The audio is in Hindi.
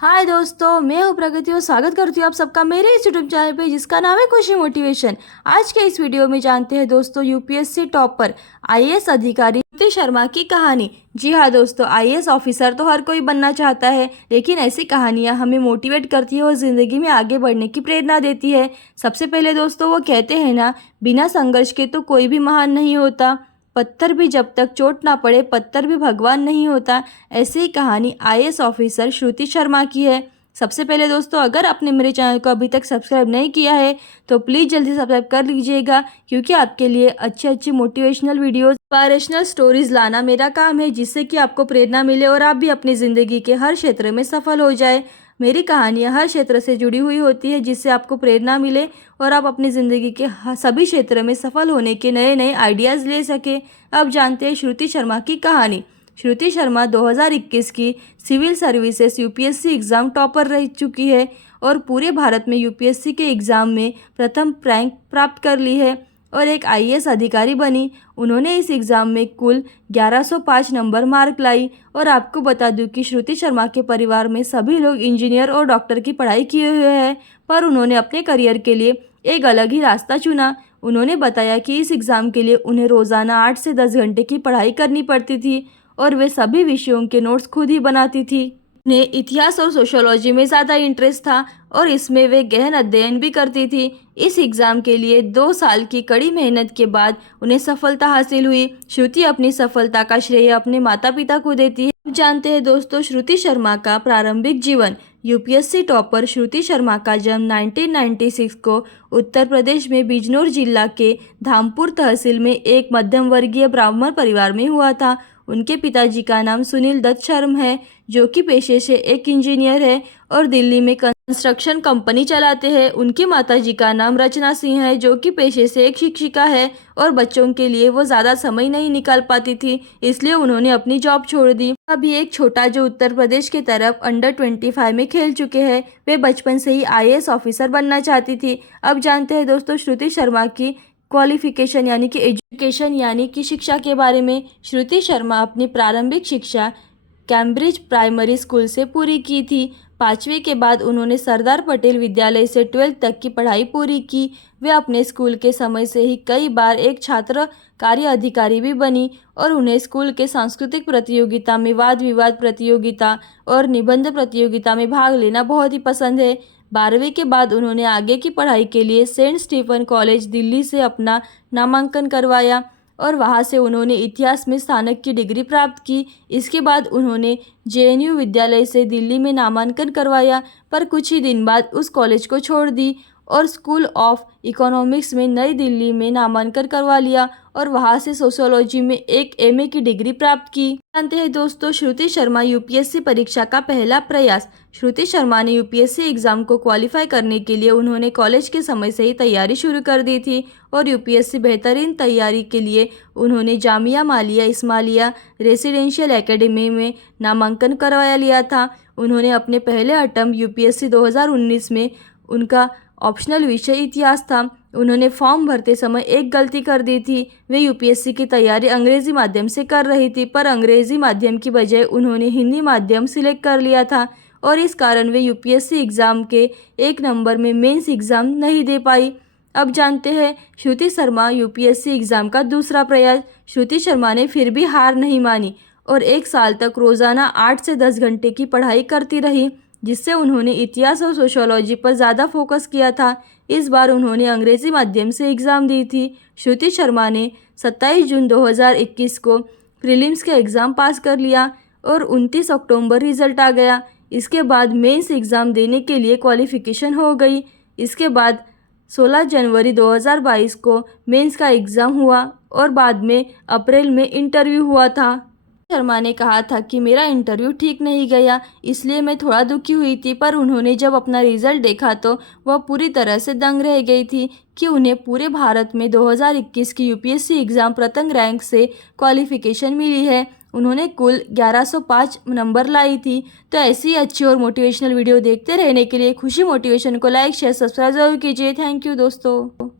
हाय दोस्तों, मैं हूँ प्रगति और स्वागत करती हूँ आप सबका मेरे इस यूट्यूब चैनल पे जिसका नाम है खुशी मोटिवेशन। आज के इस वीडियो में जानते हैं दोस्तों यूपीएससी टॉपर आईएएस अधिकारी श्रुति शर्मा की कहानी। जी हाँ दोस्तों, आईएएस ऑफिसर तो हर कोई बनना चाहता है, लेकिन ऐसी कहानियाँ हमें मोटिवेट करती है और ज़िंदगी में आगे बढ़ने की प्रेरणा देती है। सबसे पहले दोस्तों वो कहते हैं ना, बिना संघर्ष के तो कोई भी महान नहीं होता। पत्थर भी जब तक चोट ना पड़े, पत्थर भी भगवान नहीं होता। ऐसी ही कहानी आईएएस ऑफिसर श्रुति शर्मा की है। सबसे पहले दोस्तों, अगर आपने मेरे चैनल को अभी तक सब्सक्राइब नहीं किया है तो प्लीज़ जल्दी सब्सक्राइब कर लीजिएगा, क्योंकि आपके लिए अच्छी अच्छी मोटिवेशनल वीडियोस, इंस्पिरेशनल स्टोरीज लाना मेरा काम है, जिससे कि आपको प्रेरणा मिले और आप भी अपनी ज़िंदगी के हर क्षेत्र में सफल हो जाए। मेरी कहानियाँ हर क्षेत्र से जुड़ी हुई होती है, जिससे आपको प्रेरणा मिले और आप अपनी ज़िंदगी के सभी क्षेत्र में सफल होने के नए नए आइडियाज़ ले सके। अब जानते हैं श्रुति शर्मा की कहानी। श्रुति शर्मा 2021 की civil services UPSC exam topper रह चुकी है और पूरे भारत में यूपीएससी के एग्ज़ाम में प्रथम रैंक प्राप्त कर ली है और एक आईएएस अधिकारी बनी। उन्होंने इस एग्ज़ाम में कुल 1105 नंबर मार्क लाई। और आपको बता दूं कि श्रुति शर्मा के परिवार में सभी लोग इंजीनियर और डॉक्टर की पढ़ाई किए हुए हैं, पर उन्होंने अपने करियर के लिए एक अलग ही रास्ता चुना। उन्होंने बताया कि इस एग्ज़ाम के लिए उन्हें रोज़ाना 8 से 10 घंटे की पढ़ाई करनी पड़ती थी और वे सभी विषयों के नोट्स खुद ही बनाती थी। उन्हें इतिहास और सोशियोलॉजी में ज़्यादा इंटरेस्ट था और इसमें वे गहन अध्ययन भी करती थी। इस एग्ज़ाम के लिए 2 साल की कड़ी मेहनत के बाद उन्हें सफलता हासिल हुई। श्रुति अपनी सफलता का श्रेय अपने माता पिता को देती है। अब जानते हैं दोस्तों श्रुति शर्मा का प्रारंभिक जीवन। यूपीएससी टॉपर श्रुति शर्मा का जन्म 1996 को उत्तर प्रदेश में बिजनौर जिला के धामपुर तहसील में एक मध्यम वर्गीय ब्राह्मण परिवार में हुआ था। उनके पिताजी का नाम सुनील दत्त शर्मा है, जो कि पेशे से एक इंजीनियर है और दिल्ली में कंस्ट्रक्शन कंपनी चलाते हैं। उनकी माताजी का नाम रचना सिंह है, जो कि पेशे से एक शिक्षिका है और बच्चों के लिए वो ज़्यादा समय नहीं निकाल पाती थी, इसलिए उन्होंने अपनी जॉब छोड़ दी। अभी एक छोटा जो उत्तर प्रदेश की तरफ अंडर 25 में खेल चुके हैं, वे बचपन से ही आईएएस ऑफिसर बनना चाहती थी। अब जानते हैं दोस्तों श्रुति शर्मा की क्वालिफिकेशन यानी कि एजुकेशन यानी कि शिक्षा के बारे में। श्रुति शर्मा अपनी प्रारंभिक शिक्षा कैम्ब्रिज प्राइमरी स्कूल से पूरी की थी। 5वीं के बाद उन्होंने सरदार पटेल विद्यालय से 12th तक की पढ़ाई पूरी की। वे अपने स्कूल के समय से ही कई बार एक छात्र कार्य अधिकारी भी बनी और उन्हें स्कूल के सांस्कृतिक प्रतियोगिता में, वाद विवाद प्रतियोगिता और निबंध प्रतियोगिता में भाग लेना बहुत ही पसंद है। 12वीं के बाद उन्होंने आगे की पढ़ाई के लिए सेंट स्टीफन कॉलेज दिल्ली से अपना नामांकन करवाया और वहां से उन्होंने इतिहास में स्नातक की डिग्री प्राप्त की। इसके बाद उन्होंने जेएनयू विद्यालय से दिल्ली में नामांकन करवाया, पर कुछ ही दिन बाद उस कॉलेज को छोड़ दी और स्कूल ऑफ इकोनॉमिक्स में नई दिल्ली में नामांकन करवा लिया और वहां से सोशियोलॉजी में एक एमए की डिग्री प्राप्त की। जानते हैं दोस्तों श्रुति शर्मा यूपीएससी परीक्षा का पहला प्रयास। श्रुति शर्मा ने यूपीएससी एग्जाम को क्वालिफाई करने के लिए उन्होंने कॉलेज के समय से ही तैयारी शुरू कर दी थी और यूपीएससी बेहतरीन तैयारी के लिए उन्होंने जामिया मिलिया इस्माइलिया रेसिडेंशियल एकेडमी में नामांकन करवा लिया था। उन्होंने अपने पहले अटेम्प्ट यूपीएससी 2019 में, उनका ऑप्शनल विषय इतिहास था, उन्होंने फॉर्म भरते समय एक गलती कर दी थी। वे यूपीएससी की तैयारी अंग्रेजी माध्यम से कर रही थी, पर अंग्रेजी माध्यम की बजाय उन्होंने हिंदी माध्यम सिलेक्ट कर लिया था और इस कारण वे यूपीएससी एग्ज़ाम के 1 नंबर में मेंस एग्ज़ाम नहीं दे पाई। अब जानते हैं श्रुति शर्मा यूपीएससी एग्ज़ाम का दूसरा प्रयास। श्रुति शर्मा ने फिर भी हार नहीं मानी और 1 साल तक रोज़ाना 8 से 10 घंटे की पढ़ाई करती रही, जिससे उन्होंने इतिहास और सोशियोलॉजी पर ज़्यादा फोकस किया था। इस बार उन्होंने अंग्रेजी माध्यम से एग्ज़ाम दी थी। श्रुति शर्मा ने 27 जून 2021 को प्रीलिम्स के एग्ज़ाम पास कर लिया और 29 अक्टूबर रिजल्ट आ गया। इसके बाद मेंस एग्ज़ाम देने के लिए क्वालिफ़िकेशन हो गई। इसके बाद 16 जनवरी 2022 को मेंस का एग्ज़ाम हुआ और बाद में अप्रैल में इंटरव्यू हुआ था। शर्मा ने कहा था कि मेरा इंटरव्यू ठीक नहीं गया, इसलिए मैं थोड़ा दुखी हुई थी, पर उन्होंने जब अपना रिजल्ट देखा तो वह पूरी तरह से दंग रह गई थी कि उन्हें पूरे भारत में 2021 की यूपीएससी एग्ज़ाम प्रथम रैंक से क्वालिफ़िकेशन मिली है। उन्होंने कुल 1105 नंबर लाई थी। तो ऐसी अच्छी और मोटिवेशनल वीडियो देखते रहने के लिए खुशी मोटिवेशन को लाइक शेयर सब्सक्राइब जरूर कीजिए। थैंक यू दोस्तों।